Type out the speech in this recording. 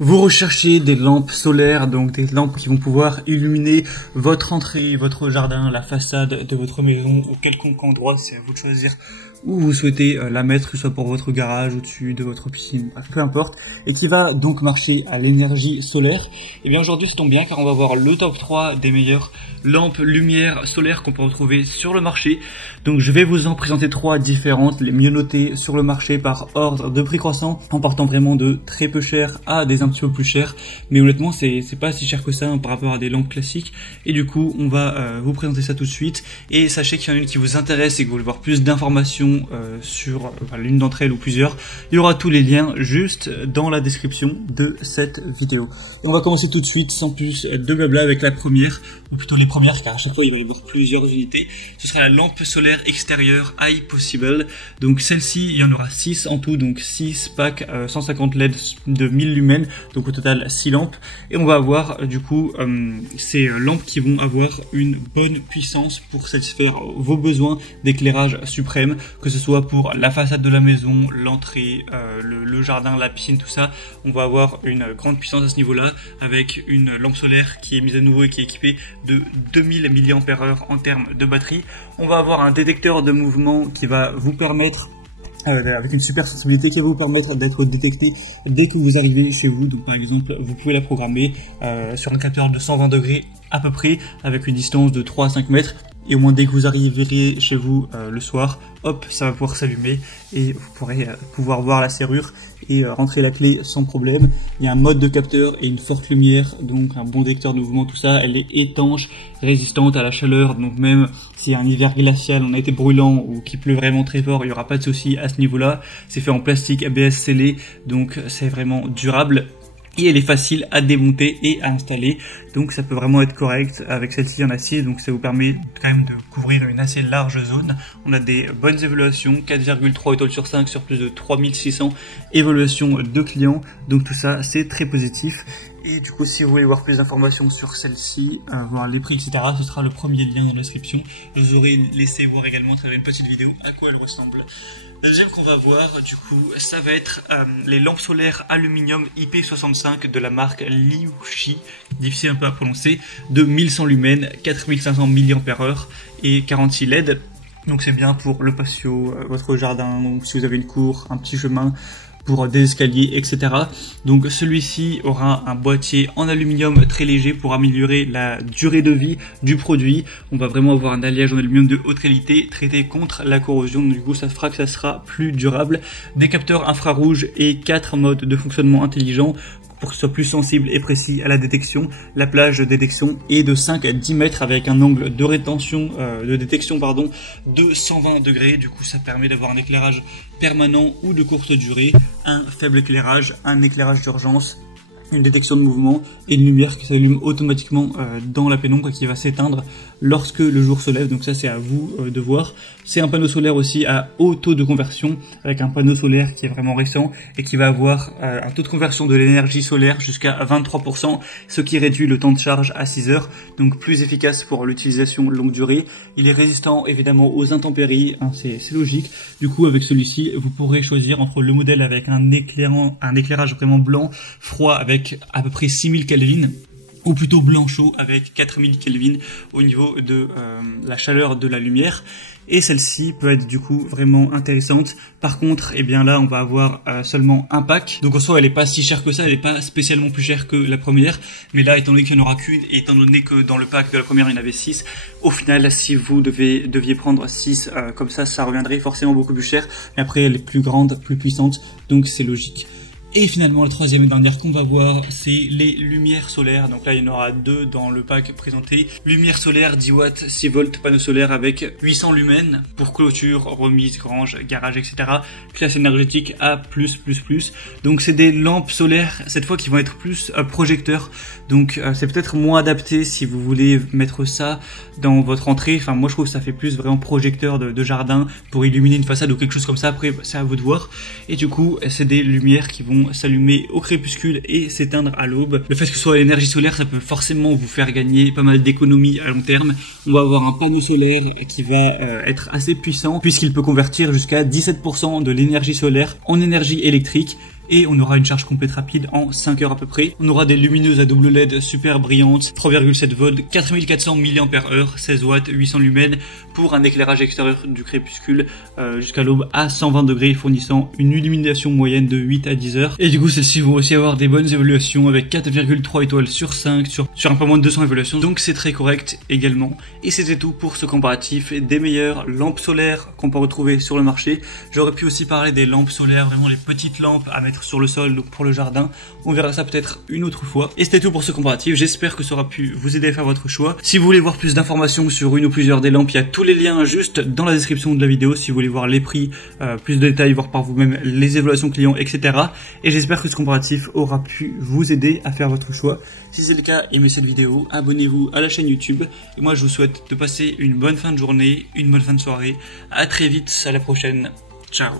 Vous recherchez des lampes solaires, donc des lampes qui vont pouvoir illuminer votre entrée, votre jardin, la façade de votre maison ou quelconque endroit, c'est à vous de choisir où vous souhaitez la mettre, que ce soit pour votre garage, au-dessus de votre piscine, bref, peu importe, et qui va donc marcher à l'énergie solaire. Et bien aujourd'hui ça tombe bien car on va voir le top 3 des meilleures lampes lumière solaire qu'on peut retrouver sur le marché. Donc je vais vous en présenter 3 différentes, les mieux notées sur le marché par ordre de prix croissant, en partant vraiment de très peu cher à des un petit peu plus cher, mais honnêtement c'est pas si cher que ça par rapport à des lampes classiques. Et du coup on va vous présenter ça tout de suite, et sachez qu'il y en a une qui vous intéresse et que vous voulez voir plus d'informations sur l'une d'entre elles ou plusieurs, il y aura tous les liens juste dans la description de cette vidéo. Et on va commencer tout de suite sans plus de blabla avec la première, ou plutôt les premières car à chaque fois il va y avoir plusieurs unités. Ce sera la lampe solaire extérieure High Possible. Donc celle-ci il y en aura 6 en tout, donc 6 packs 150 LED de 1000 lumens, donc au total 6 lampes. Et on va avoir du coup ces lampes qui vont avoir une bonne puissance pour satisfaire vos besoins d'éclairage suprême, que ce soit pour la façade de la maison, l'entrée, le jardin, la piscine, tout ça. On va avoir une grande puissance à ce niveau-là, avec une lampe solaire qui est mise à nouveau et qui est équipée de 2000 mAh en termes de batterie. On va avoir un détecteur de mouvement qui va vous permettre avec une super sensibilité qui va vous permettre d'être détecté dès que vous arrivez chez vous. Donc par exemple vous pouvez la programmer sur un capteur de 120 degrés à peu près, avec une distance de 3 à 5 mètres. Et au moins dès que vous arriverez chez vous le soir, hop, ça va pouvoir s'allumer et vous pourrez pouvoir voir la serrure et rentrer la clé sans problème. Il y a un mode de capteur et une forte lumière, donc un bon détecteur de mouvement, tout ça. Elle est étanche, résistante à la chaleur, donc même s'il y a un hiver glacial, on a été brûlant ou qu'il pleut vraiment très fort, il n'y aura pas de souci à ce niveau-là. C'est fait en plastique ABS scellé, donc c'est vraiment durable. Et elle est facile à démonter et à installer, donc ça peut vraiment être correct. Avec celle-ci il y en a 6, donc ça vous permet quand même de couvrir une assez large zone. On a des bonnes évaluations, 4,3 étoiles sur 5 sur plus de 3600 évaluations de clients, donc tout ça c'est très positif. Et du coup, si vous voulez voir plus d'informations sur celle-ci, voir les prix, etc., ce sera le premier lien dans la description. Je vous aurai laissé voir également à travers une petite vidéo à quoi elle ressemble. La deuxième qu'on va voir, du coup, ça va être les lampes solaires aluminium IP65 de la marque Liushi, difficile un peu à prononcer, de 1100 lumens, 4500 mAh et 46 LED. Donc c'est bien pour le patio, votre jardin, ou si vous avez une cour, un petit chemin, pour des escaliers, etc. Donc celui-ci aura un boîtier en aluminium très léger pour améliorer la durée de vie du produit. On va vraiment avoir un alliage en aluminium de haute qualité traité contre la corrosion, donc du coup ça fera que ça sera plus durable. Des capteurs infrarouges et 4 modes de fonctionnement intelligents pour que ce soit plus sensible et précis à la détection. La plage de détection est de 5 à 10 mètres avec un angle de rétention, de détection de 120 degrés. Du coup, ça permet d'avoir un éclairage permanent ou de courte durée, un faible éclairage, un éclairage d'urgence, une détection de mouvement et une lumière qui s'allume automatiquement dans la pénombre et qui va s'éteindre lorsque le jour se lève. Donc ça c'est à vous de voir. C'est un panneau solaire aussi à haut taux de conversion, avec un panneau solaire qui est vraiment récent et qui va avoir un taux de conversion de l'énergie solaire jusqu'à 23%, ce qui réduit le temps de charge à 6 heures, donc plus efficace pour l'utilisation longue durée. Il est résistant évidemment aux intempéries, hein, c'est logique. Du coup avec celui-ci vous pourrez choisir entre le modèle avec un éclairage vraiment blanc froid avec à peu près 6000 Kelvin, ou plutôt blanc chaud avec 4000 Kelvin au niveau de la chaleur de la lumière. Et celle-ci peut être du coup vraiment intéressante. Par contre, eh bien là on va avoir seulement un pack, donc en soi elle est pas si chère que ça, elle est pas spécialement plus chère que la première, mais là étant donné qu'il n'y en aura qu'une et étant donné que dans le pack de la première il y en avait 6, au final si vous deviez prendre 6 comme ça reviendrait forcément beaucoup plus cher, mais après elle est plus grande, plus puissante, donc c'est logique. Et finalement, la troisième et dernière qu'on va voir, c'est les lumières solaires. Donc là, il y en aura 2 dans le pack présenté. Lumière solaire 10 watts, 6 volts, panneau solaire avec 800 lumens pour clôture, remise, grange, garage, etc. Classe énergétique A+++. Donc c'est des lampes solaires, cette fois qui vont être plus projecteurs. Donc c'est peut-être moins adapté si vous voulez mettre ça dans votre entrée. Enfin, moi je trouve que ça fait plus vraiment projecteur de jardin pour illuminer une façade ou quelque chose comme ça. Après, c'est à vous de voir. Et du coup, c'est des lumières qui vont s'allumer au crépuscule et s'éteindre à l'aube. Le fait que ce soit l'énergie solaire, ça peut forcément vous faire gagner pas mal d'économies à long terme. On va avoir un panneau solaire qui va être assez puissant puisqu'il peut convertir jusqu'à 17% de l'énergie solaire en énergie électrique. et on aura une charge complète rapide en 5 heures à peu près. On aura des lumineuses à double LED super brillantes, 3,7 volts, 4400 mAh, 16 watts, 800 lumens pour un éclairage extérieur du crépuscule jusqu'à l'aube à 120 degrés, fournissant une illumination moyenne de 8 à 10 heures. Et du coup, celles-ci vont aussi avoir des bonnes évaluations avec 4,3 étoiles sur 5 sur un peu moins de 200 évaluations, donc c'est très correct également. Et c'était tout pour ce comparatif des meilleures lampes solaires qu'on peut retrouver sur le marché. J'aurais pu aussi parler des lampes solaires, vraiment les petites lampes à mettre sur le sol, donc pour le jardin. On verra ça peut-être une autre fois. Et c'était tout pour ce comparatif. J'espère que ça aura pu vous aider à faire votre choix. Si vous voulez voir plus d'informations sur une ou plusieurs des lampes, il y a tous les liens juste dans la description de la vidéo. Si vous voulez voir les prix, plus de détails, voir par vous-même les évaluations clients, etc. Et j'espère que ce comparatif aura pu vous aider à faire votre choix. Si c'est le cas, aimez cette vidéo, abonnez-vous à la chaîne YouTube. Et moi, je vous souhaite de passer une bonne fin de journée, une bonne fin de soirée. À très vite, à la prochaine. Ciao.